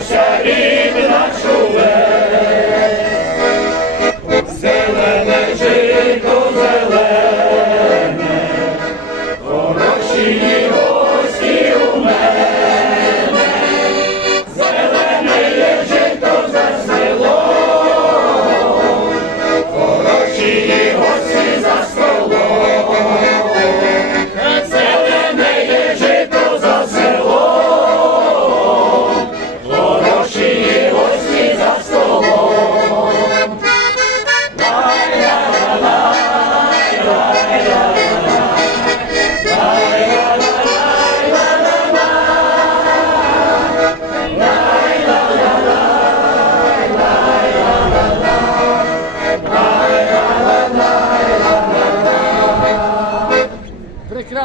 Shari.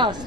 Dios.